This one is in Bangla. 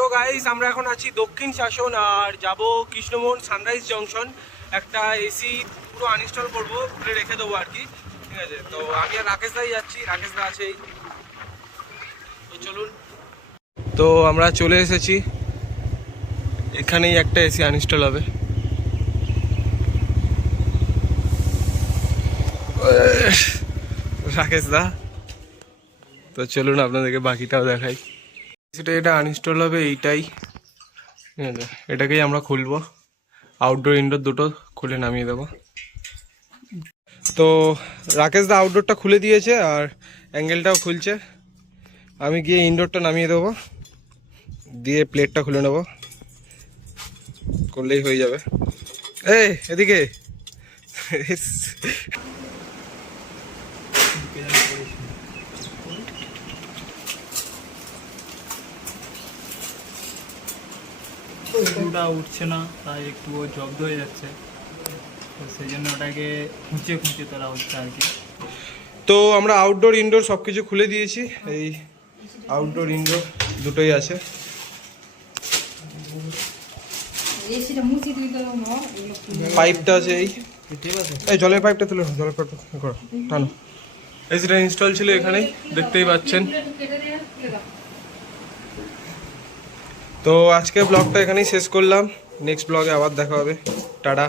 সো গাইস আমরা এখন আছি দক্ষিণ শাসন আর যাব কৃষ্ণমোহন সানরাইজ জংশন। একটা এসি পুরো আনইনস্টল করবো, খুলে রেখে দেবো আর কি। ঠিক আছে, তো আমি আর রাকেশ দাই যাচ্ছি, রাকেশ দা আছেই। তো চলুন, তো আমরা চলে এসেছি, এখানেই একটা এসি আনইনস্টল হবে। রাকেশ দা, তো চলুন আপনাদেরকে বাকিটাও দেখাই। সেটা এটা আনইনস্টল হবে এইটাই, ঠিক আছে, এটাকেই আমরা খুলবো। আউটডোর ইনডোর দুটো খুলে নামিয়ে দেবো। তো রাকেশ দা আউটডোরটা খুলে দিয়েছে আর অ্যাঙ্গেলটাও খুলছে। আমি গিয়ে ইনডোরটা নামিয়ে দেবো, দিয়ে প্লেটটা খুলে নেবো, করলেই হয়ে যাবে। এই এদিকে স্ক্রুটা উঠছে না, তাই একটু জব্দ হয়ে যাচ্ছে, তো সেই জন্য ওটাকে খুঁচিয়ে খুঁচিয়ে তোলা হচ্ছে আর কি। তো আমরা আউটডোর ইনডোর সব কিছু খুলে দিয়েছি, এই আউটডোর ইনডোর দুটোই আছে। পাইপটা আছে এই জলের পাইপটা তুলে জলের পাইপটা করো, টানো। এসিটা ইনস্টল ছিল এখানেই, দেখতেই পাচ্ছেন। তো আজকে ব্লগটা এখানেই শেষ করলাম, নেক্সট ব্লগে আবার দেখা হবে, টাটা।